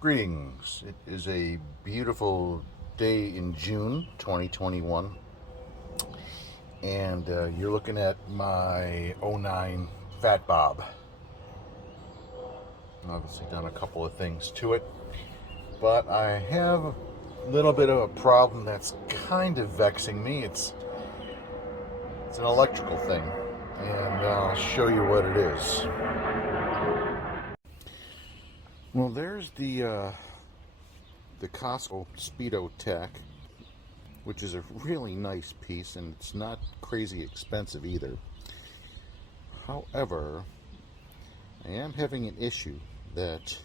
Greetings. It is a beautiful day in June 2021, and you're looking at my '09 Fat Bob. Obviously done a couple of things to it, but I have a little bit of a problem that's kind of vexing me. It's an electrical thing, and I'll show you what it is. Well, there's the Costco Speedo tach, which is a really nice piece, and it's not crazy expensive either. However, I am having an issue that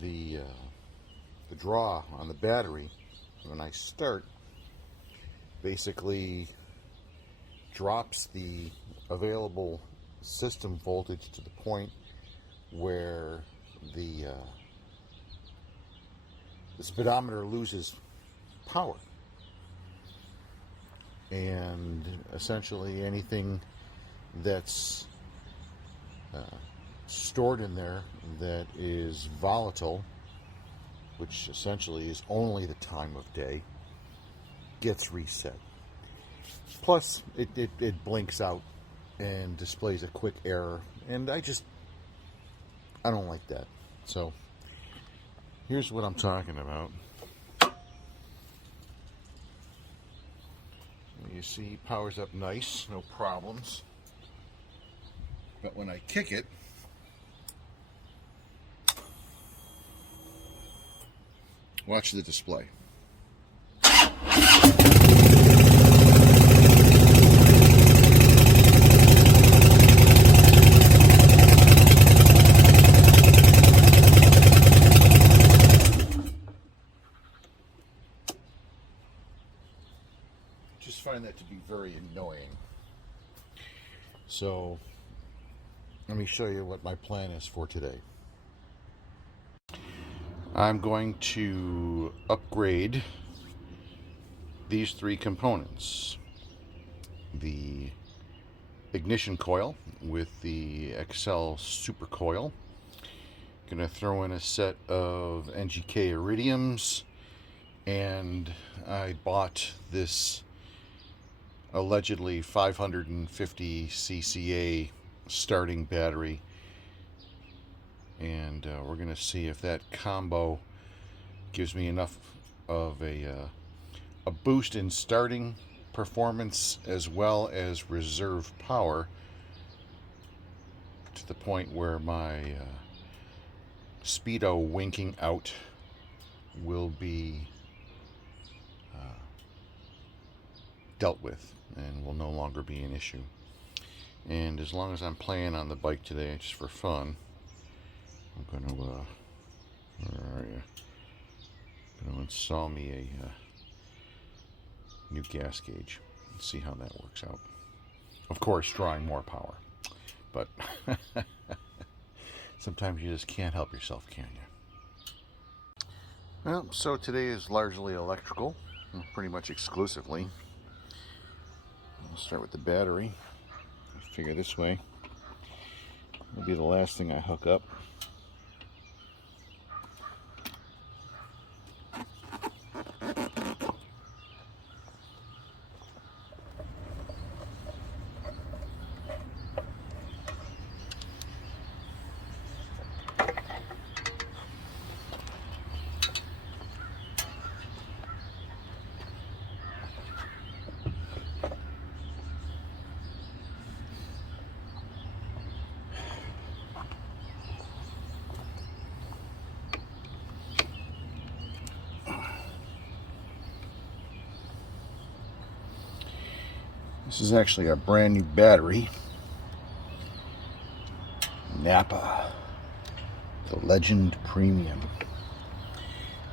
the draw on the battery, when I start, basically drops the available system voltage to the point where the speedometer loses power, and essentially anything that's stored in there that is volatile, which essentially is only the time of day, gets reset. Plus it blinks out and displays a quick error, and I don't like that. So here's what I'm talking about. You see, powers up nice, no problems. But when I kick it, watch the display. Just find that to be very annoying. So let me show you what my plan is for today. I'm going to upgrade these three components: the ignition coil with the Accel Super Coil. Going to throw in a set of NGK Iridiums, and I bought this allegedly 550 CCA starting battery, and we're going to see if that combo gives me enough of a boost in starting performance as well as reserve power to the point where my speedo winking out will be dealt with and will no longer be an issue. And as long as I'm playing on the bike today just for fun, I'm going to where are you? Going to install me a new gas gauge and see how that works out. Of course, drawing more power, but sometimes you just can't help yourself, can you? Well, so today is largely electrical, pretty much exclusively. I'll start with the battery. I figure this way will be the last thing I hook up. This is actually a brand new battery. Napa, the Legend Premium.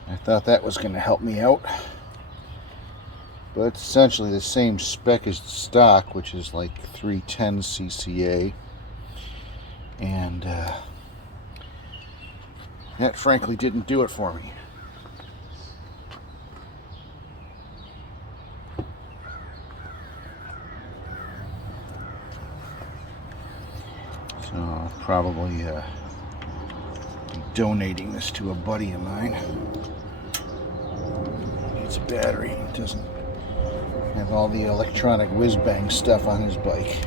I thought that was going to help me out, but it's essentially the same spec as the stock, which is like 310 CCA, and that frankly didn't do it for me. So I'll probably be donating this to a buddy of mine. It's a battery. It doesn't have all the electronic whiz-bang stuff on his bike.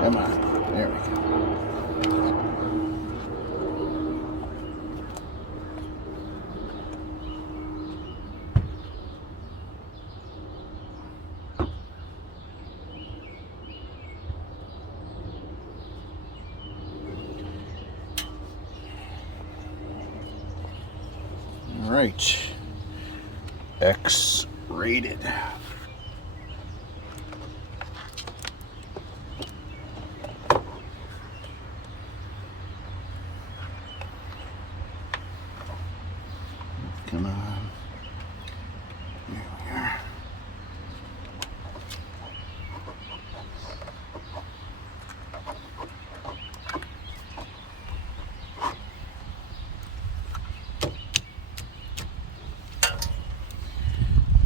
Come on, there we go. All right, X rated. Come on. There we are.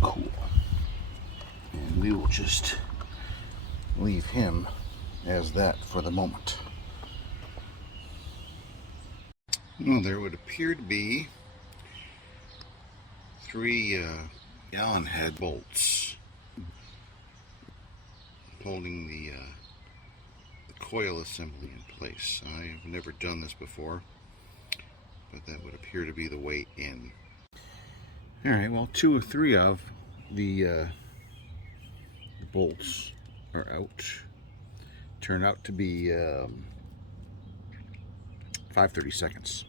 Cool. And we will just leave him as that for the moment. Well, there would appear to be 3 Allen head bolts holding the coil assembly in place. I have never done this before, but that would appear to be the way in. Alright, well, 2 or 3 of the bolts are out. Turn out to be 5/32.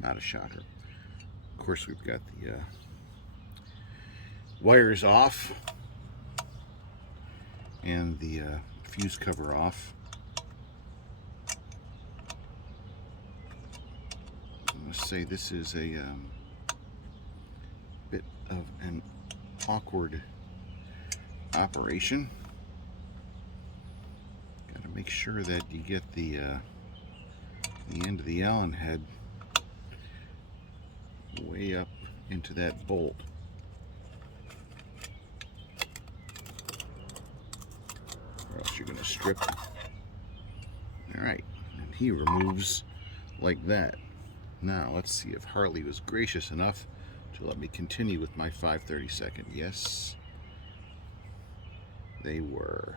Not a shocker. Of course, we've got the wires off and the fuse cover off. I must say this is a bit of an awkward operation. Got to make sure that you get the end of the Allen head way up into that bolt. Or else you're going to strip. Alright, and he removes like that. Now let's see if Harley was gracious enough to let me continue with my 5/32. Yes, they were.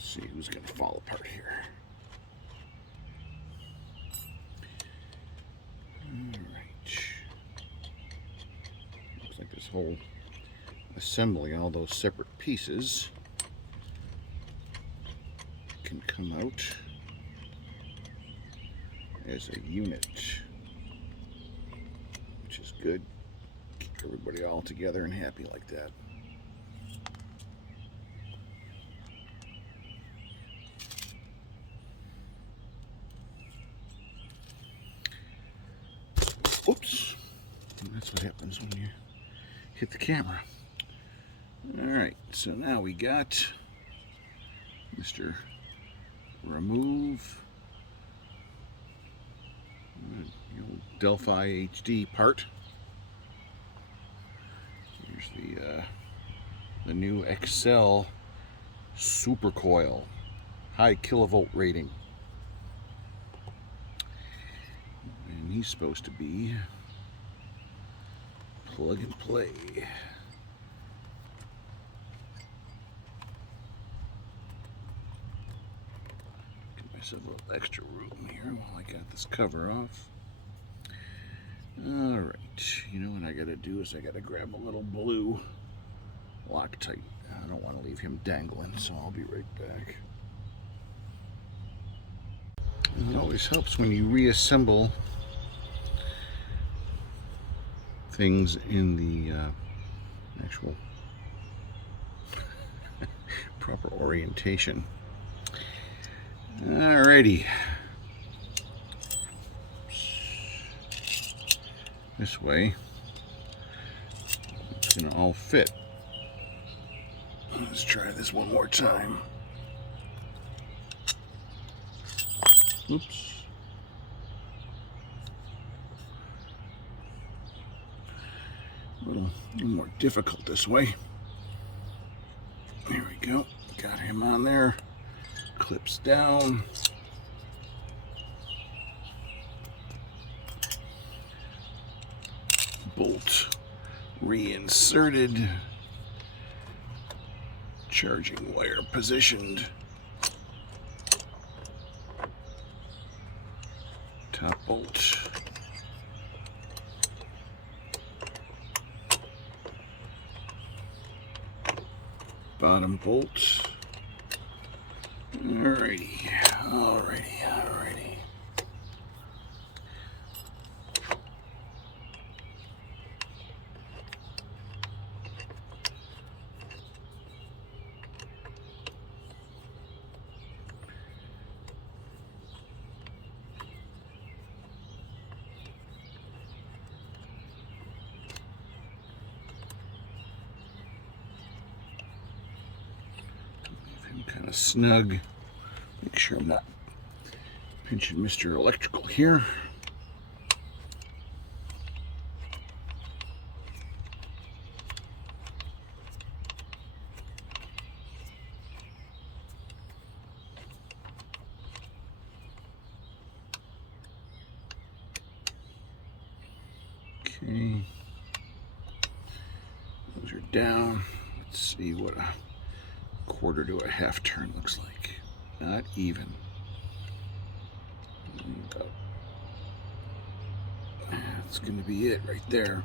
See who's going to fall apart here. Alright. Looks like this whole assembly, all those separate pieces, can come out as a unit, which is good. Keep everybody all together and happy like that. Oops. That's what happens when you hit the camera. Alright, so now we got Mr. Remove the old Delphi HD part. Here's the new Accel Super Coil, high kilovolt rating. And he's supposed to be plug and play. Give myself a little extra room here while I got this cover off. Alright, you know what I gotta do is I gotta grab a little blue Loctite. I don't want to leave him dangling, so I'll be right back. It always helps when you reassemble actual proper orientation. Alrighty. This way, it's gonna all fit. Let's try this one more time. Oops. A little more difficult this way. There we go. Got him on there. Clips down. Bolt reinserted. Charging wire positioned. Top bolt. Bottom bolt. Alrighty, alrighty, alrighty. Kind of snug. Make sure I'm not pinching Mr. Electrical here. Okay. Those are down. Let's see what a quarter to a half turn looks like. Not even. That's going to be it right there.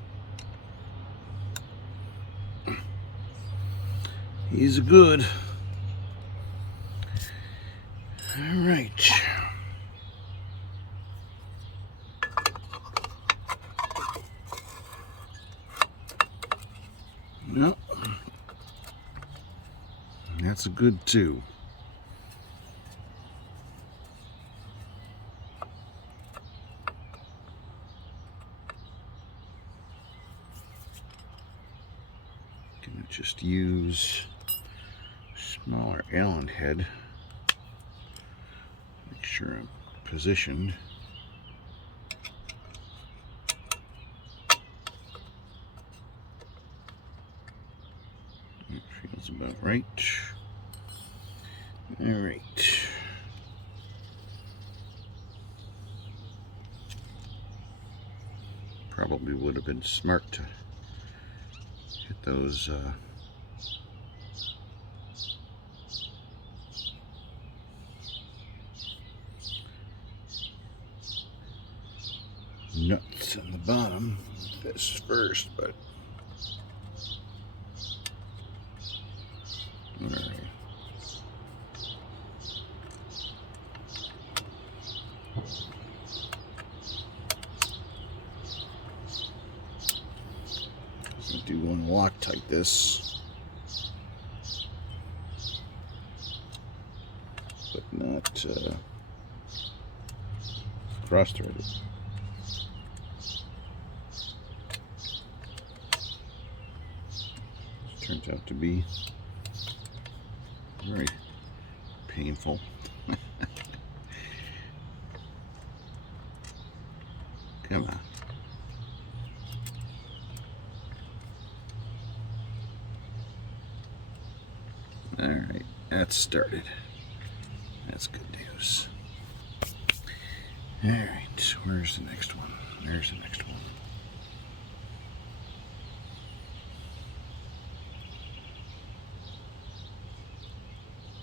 He's good. All right. No. That's a good too. Gonna just use smaller Allen head. Make sure I'm positioned. It feels about right. All right. Probably would have been smart to hit those nuts on the bottom. This first, but all right. I do want to Loctite this, but not cross-thread it. Turns out to be very painful. Come on. All right, that's started. That's good news. All right, where's the next one? There's the next one.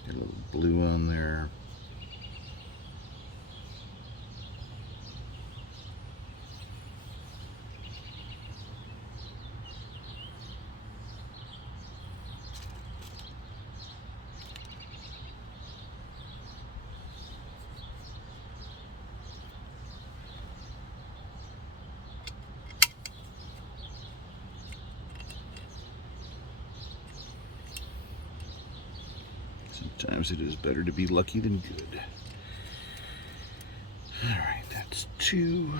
Got a little blue on there. Sometimes it is better to be lucky than good. Alright, that's 2.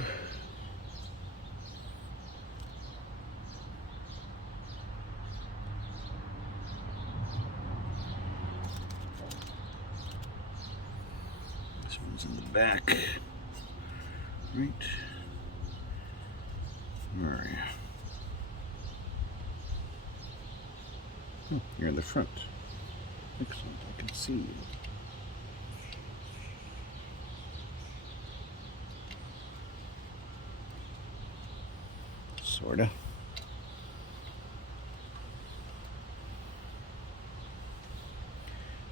This one's in the back. Right. Where are you? Oh, you're in the front. Excellent, I can see you. Sorta.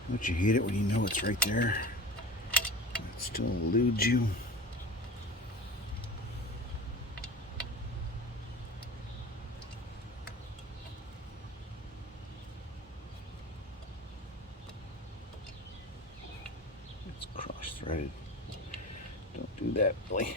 Don't you hate it when you know it's right there? It still eludes you. It's cross-threaded. Don't do that, boy.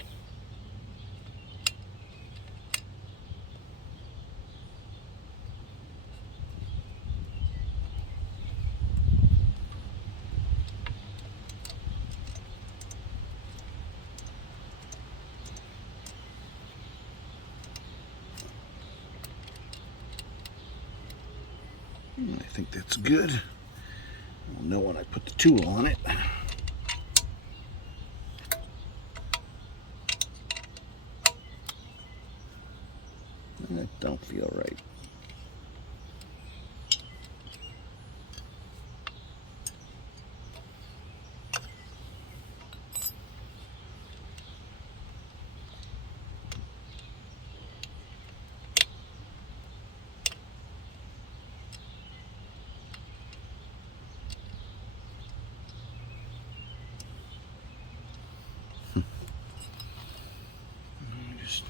I think that's good. I'll know when I put the tool on it. That don't feel right. Just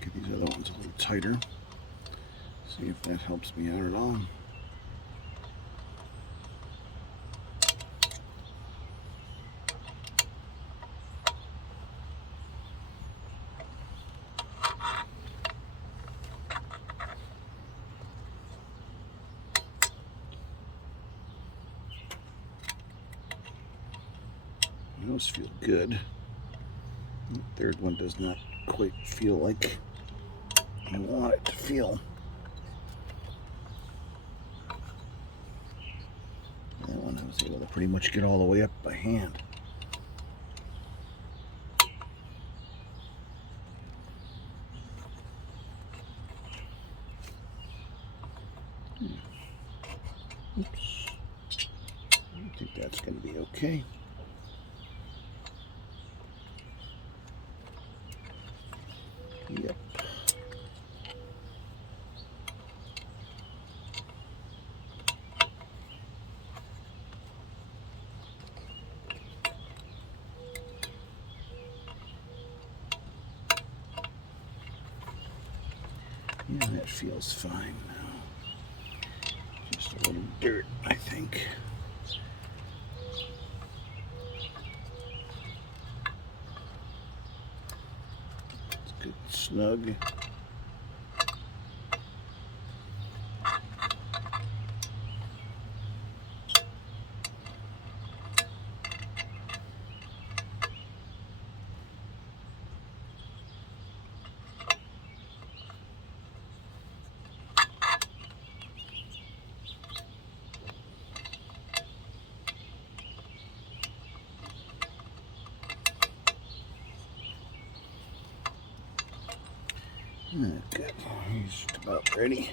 get these other ones a little tighter. See if that helps me out at all. Those feel good. The third one does not quite feel like I want it to feel. That one I was able to pretty much get all the way up by hand. Oops. I think that's going to be okay. Yep. Yeah, that feels fine now. Just a little dirt, I think. It's good, snug. Good. He's just about ready.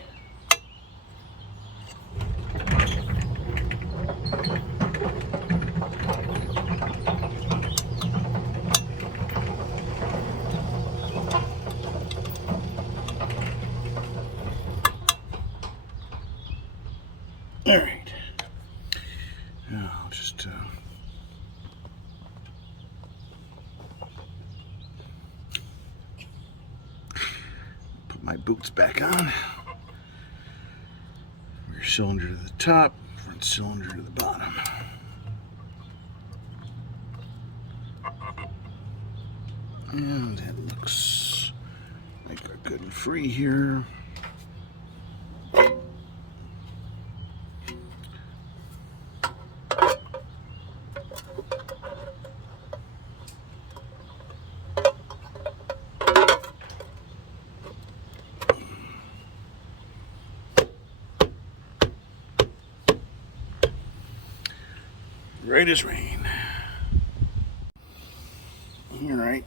All right. Now I'll just my boots back on. Rear cylinder to the top, front cylinder to the bottom. And it looks like we're good and free here. Right as rain. Alright.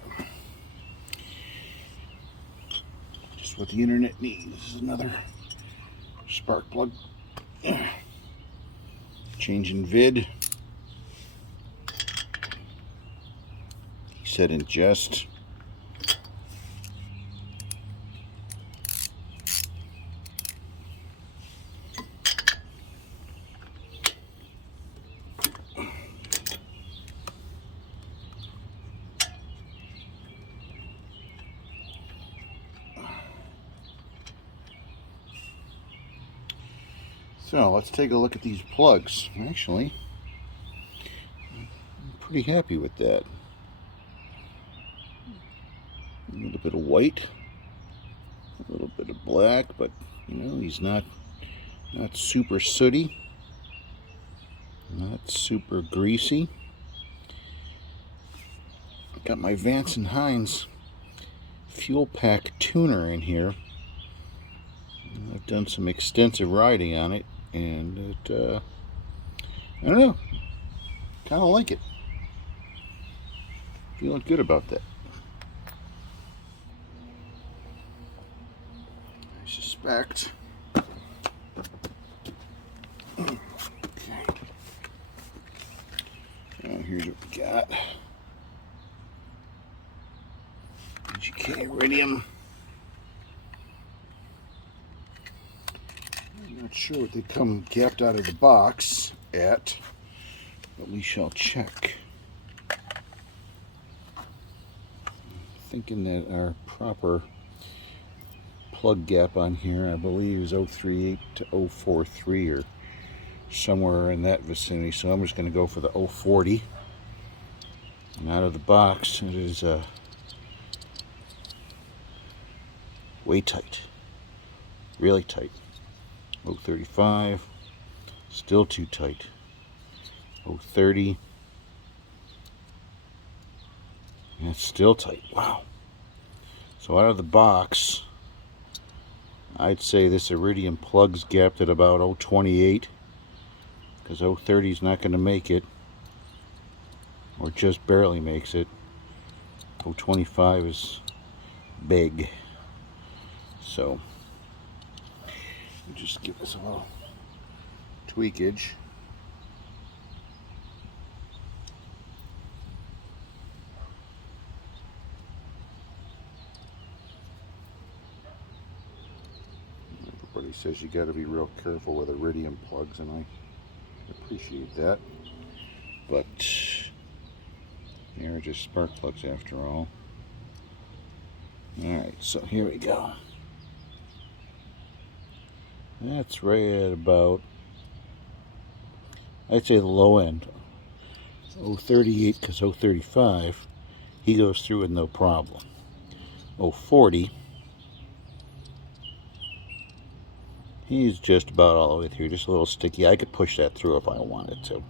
Just what the internet needs. This is another spark plug. Changing vid. He said ingest. So let's take a look at these plugs. Actually, I'm pretty happy with that. A little bit of white, a little bit of black, but you know, he's not super sooty, not super greasy. Got my Vance & Hines fuel pack tuner in here. I've done some extensive riding on it, and it, I don't know, kind of like it. Feeling good about that. I suspect. Okay. Now here's what we got. NGK Iridium. I'm not sure what they come gapped out of the box at, but we shall check. Thinking that our proper plug gap on here, I believe, is 038 to 043 or somewhere in that vicinity. So I'm just going to go for the 040. And out of the box, it is way tight, really tight. 035, still too tight. 030, and it's still tight. Wow. So out of the box, I'd say this Iridium plug's gapped at about 028, because 030 is not going to make it, or just barely makes it. 025 is big. So we'll just give this a little tweakage. Everybody says you got to be real careful with Iridium plugs, and I appreciate that. But they're just spark plugs after all. Alright, so here we go. That's right at about, I'd say the low end. 038, because 035, he goes through with no problem. 040, he's just about all the way through, just a little sticky. I could push that through if I wanted to,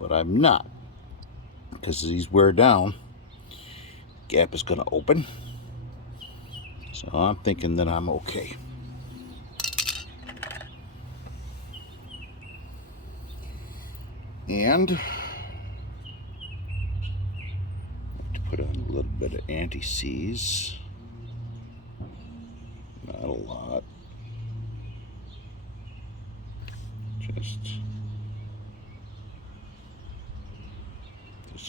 but I'm not, because as these wear down, gap is going to open. So I'm thinking that I'm okay. And I have to put on a little bit of anti-seize. Not a lot. Just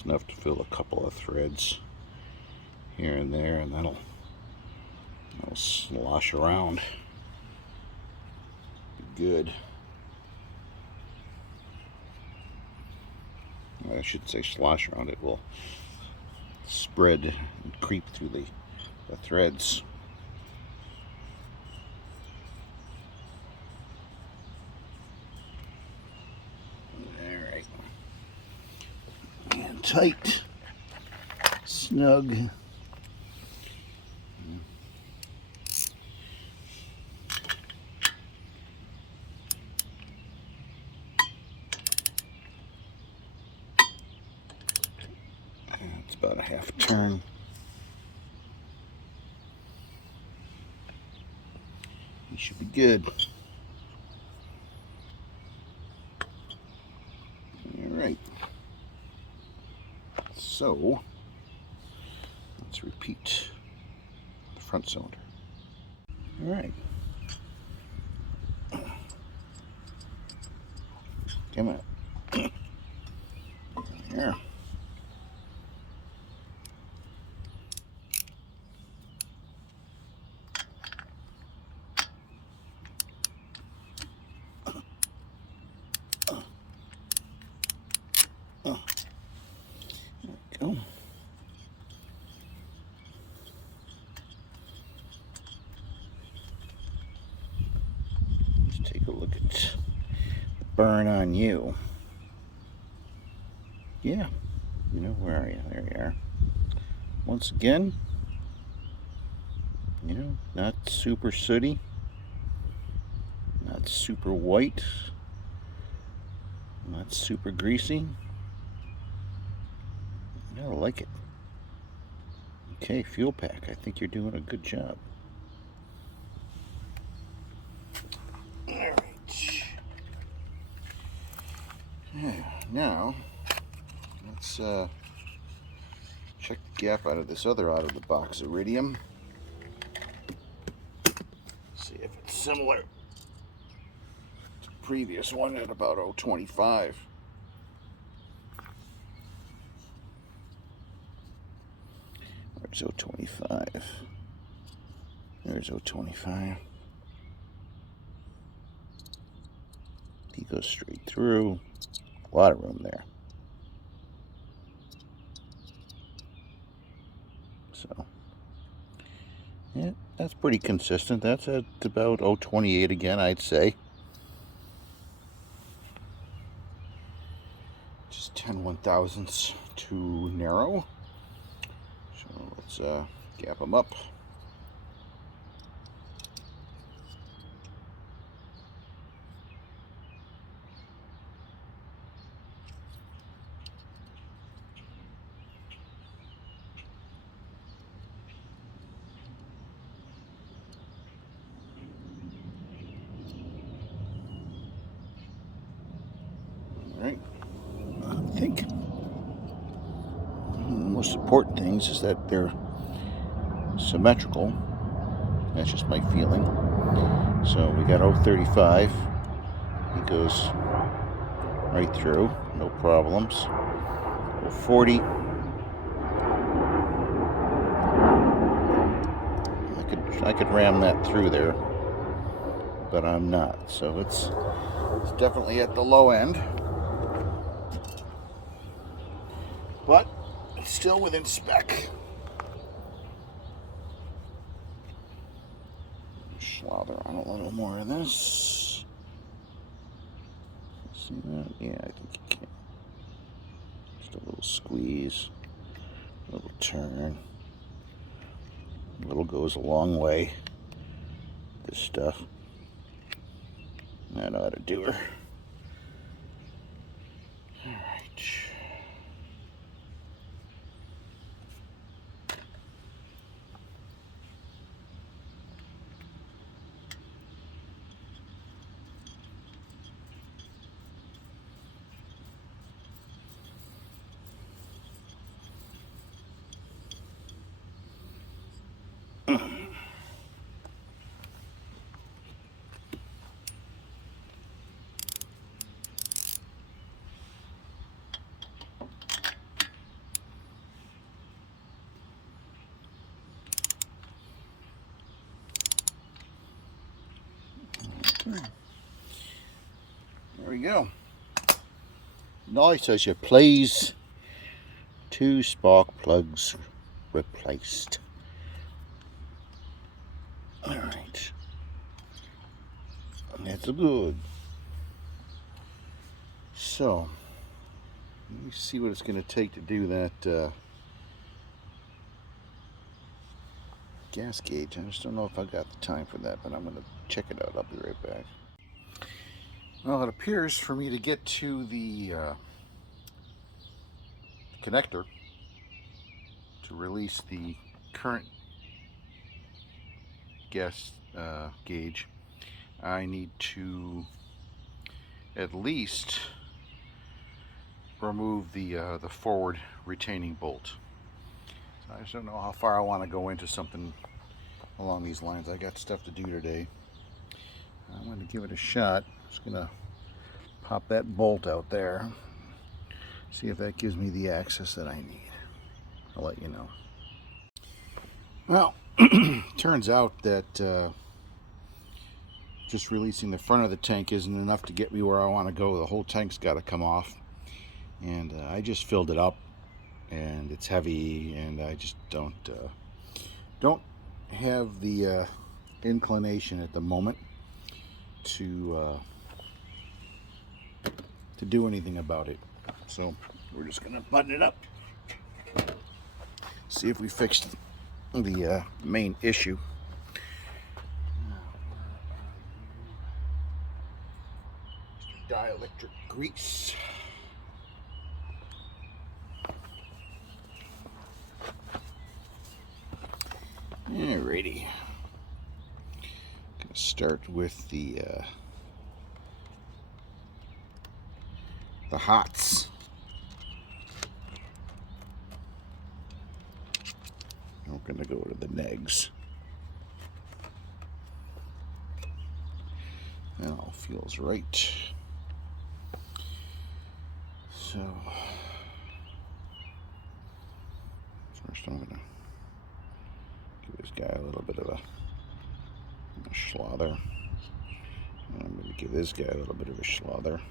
enough to fill a couple of threads here and there, and that'll slosh around. Be good. I should say slosh around. It will spread and creep through the threads. Alright. And tight. Snug. It's about a half turn. You should be good. All right. So let's repeat the front cylinder. All right. Come on. Here. There we go. Let's take a look at the burn on you. Yeah. You know, where are you? There you are. Once again, you know, not super sooty, not super white, not super greasy. I like it. Okay, fuel pack. I think you're doing a good job. Alright. Yeah, now, let's check the gap out of this other out-of-the-box Iridium. See if it's similar to the previous one at about 0.25. There's 0.25. There's 0.25. He goes straight through. A lot of room there. So, yeah, that's pretty consistent. That's at about 0.28 again, I'd say. Just 10/1000ths too narrow. So let's gap them up. Alright, I think one of the most important things is that they're symmetrical. That's just my feeling. So we got 0.35. He goes right through, no problems. 0.40. I could ram that through there, but I'm not. So it's definitely at the low end, but it's still within spec. Slather on a little more of this. See that? Yeah, I think you can. Just a little squeeze, a little turn. A little goes a long way. This stuff. That ought to do her. Alright. There we go. Nice as you please. 2 spark plugs replaced. Alright. That's good. So, let me see what it's going to take to do that gas gauge. I just don't know if I got the time for that, but I'm going to check it out. I'll be right back. Well, it appears for me to get to the connector to release the current gas gauge, I need to at least remove the forward retaining bolt. So I just don't know how far I want to go into something along these lines. I got stuff to do today. I'm going to give it a shot. Just going to pop that bolt out there. See if that gives me the access that I need. I'll let you know. Well, turns out that just releasing the front of the tank isn't enough to get me where I want to go. The whole tank's got to come off. And I just filled it up, and it's heavy, and I just don't have the inclination at the moment to do anything about it. So we're just gonna button it up, see if we fixed the main issue. Dielectric grease. Alrighty. Gonna start with the hots. We're gonna go to the negs. That all feels right. So first I'm gonna give this guy a little bit of a slother. And I'm gonna give this guy a little bit of a slother.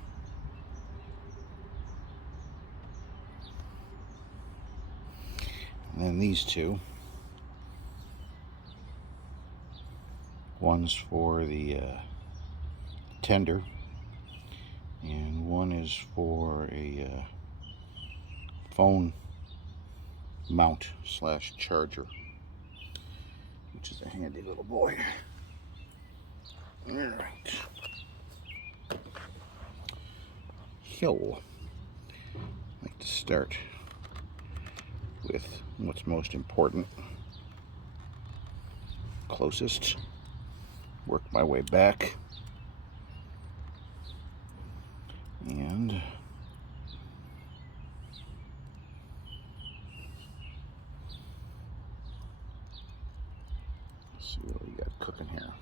And then these two. One's for the tender, and one is for a phone mount / charger, which is a handy little boy. All right. I'd like to start with what's most important, closest, work my way back, and let's see what we got cooking here.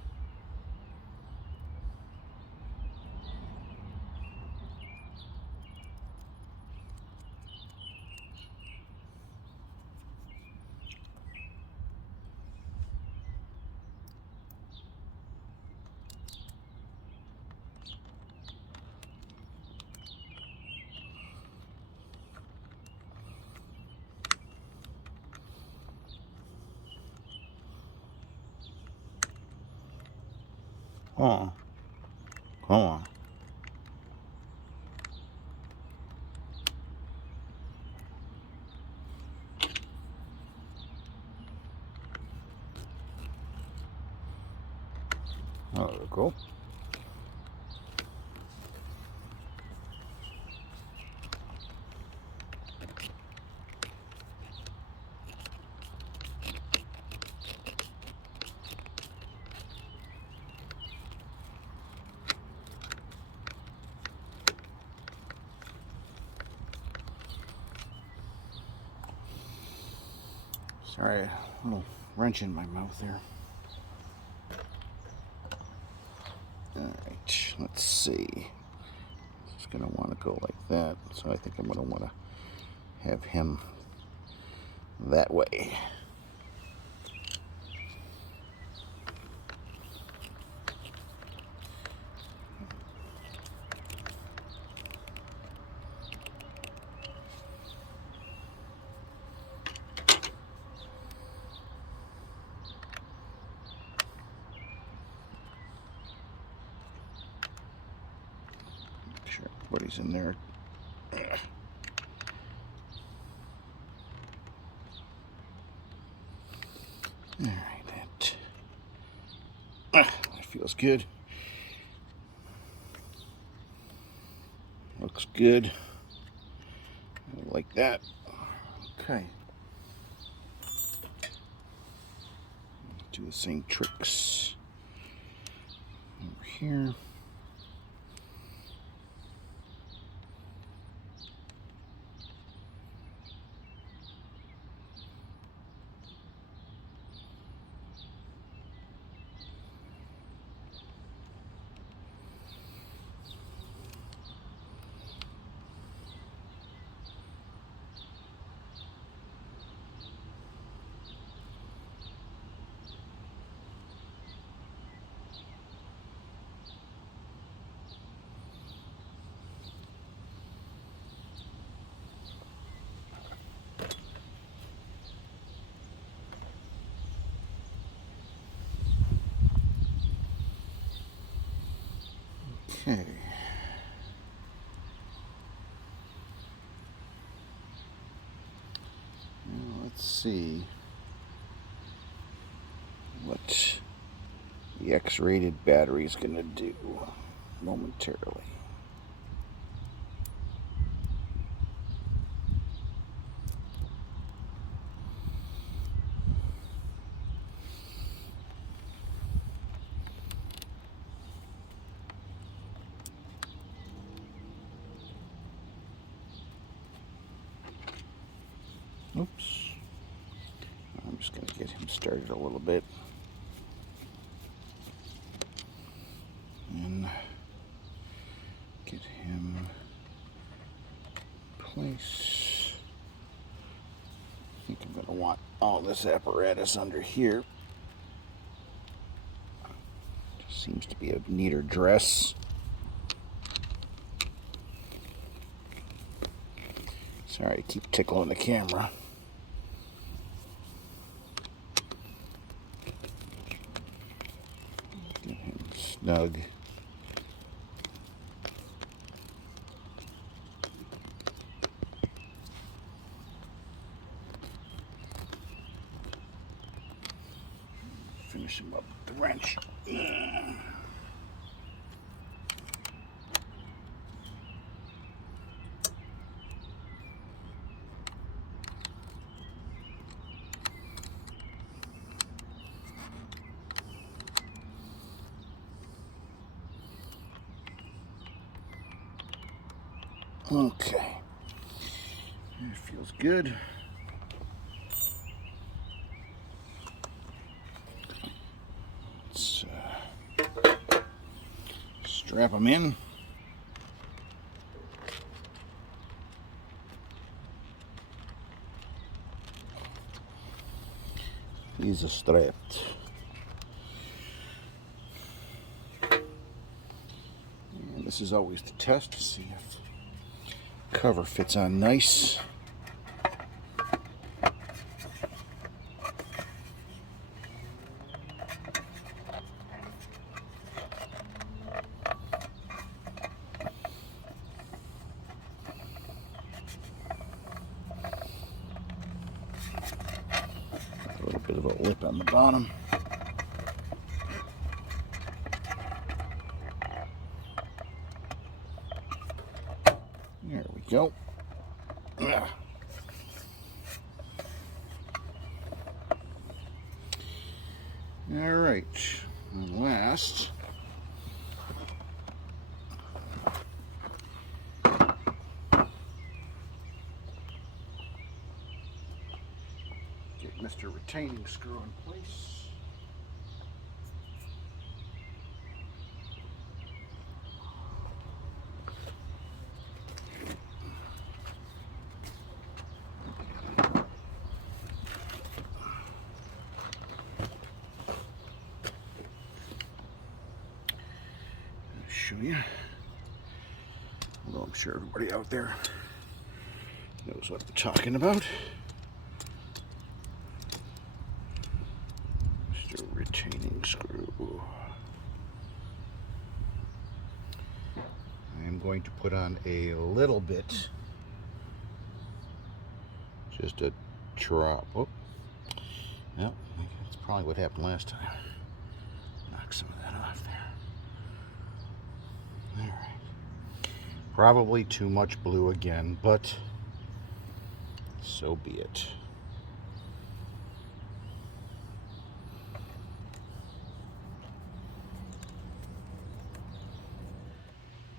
Oh, come on. Oh, there we go. Sorry, a little wrench in my mouth there. Alright, let's see. It's going to want to go like that, so I think I'm going to want to have him that way. Sure, everybody's in there. Alright, that feels good. Looks good. I like that. Okay. Do the same tricks over here. Okay. Now let's see what the X-rated battery is going to do momentarily. Oops. I'm just going to get him started a little bit. And get him placed. I think I'm going to want all this apparatus under here. Just seems to be a neater dress. Sorry, I keep tickling the camera. Get him snug. Finish him up with the wrench. Okay, it feels good. Let's strap them in. These are strapped. And this is always the test to see if cover fits on nice. A little bit of a lip on the bottom. There we go. All right, and last, get Mr. Retaining Screw in place. Show you. Although I'm sure everybody out there knows what I'm talking about. Mr. Retaining Screw. I am going to put on a little bit, just a drop. Oh, yep, that's probably what happened last time. Knock some of that off there. All right. Probably too much blue again, but so be it.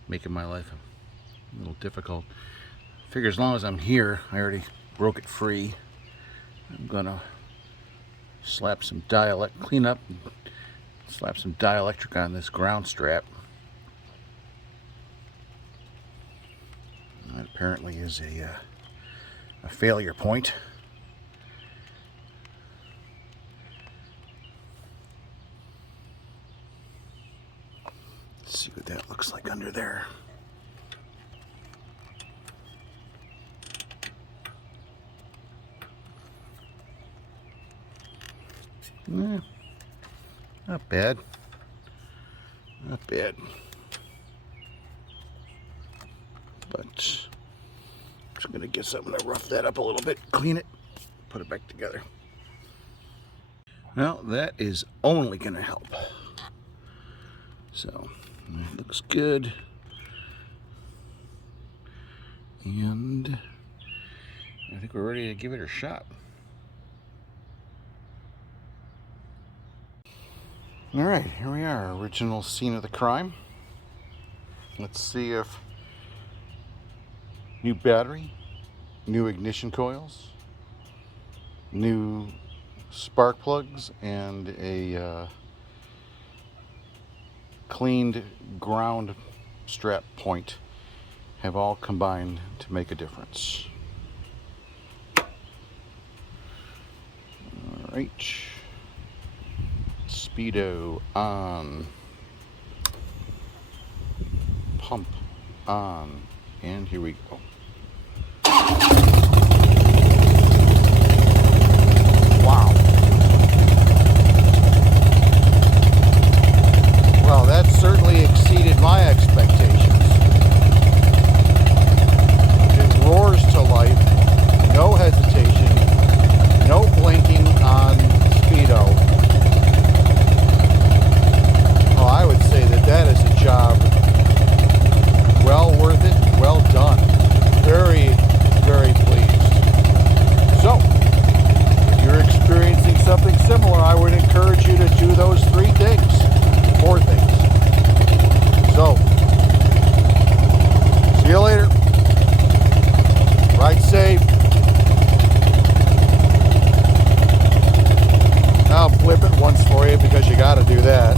Making my life a little difficult. Figure as long as I'm here, I already broke it free. I'm gonna slap some dielectric, clean up, and slap some dielectric on this ground strap. That apparently is a failure point. Let's see what that looks like under there. Not bad. Not bad. but I'm just gonna get something to rough that up a little bit, clean it, put it back together. Well, that is only gonna help. So, that looks good. And I think we're ready to give it a shot. All right, here we are, original scene of the crime. Let's see if new battery, new ignition coils, new spark plugs, and a cleaned ground strap point have all combined to make a difference. All right. Speedo on, pump on, and here we go. Wow. Well, that certainly exceeded my expectations. It roars to life, no hesitation, no blinking on Speedo. I would say that that is a job well worth it, well done. Very, very pleased. So, if you're experiencing something similar, I would encourage you to do those 4 things. So, see you later. Ride safe. I'll flip it once for you because you got to do that.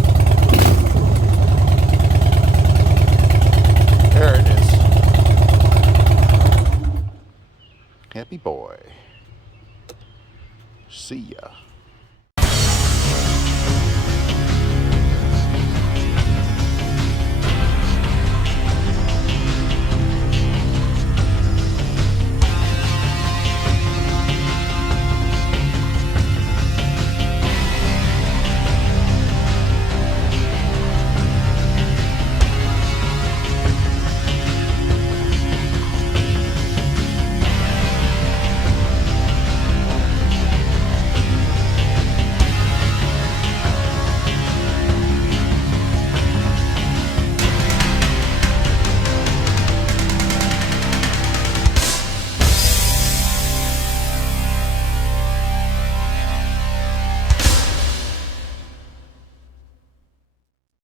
There it is. Happy boy. See ya.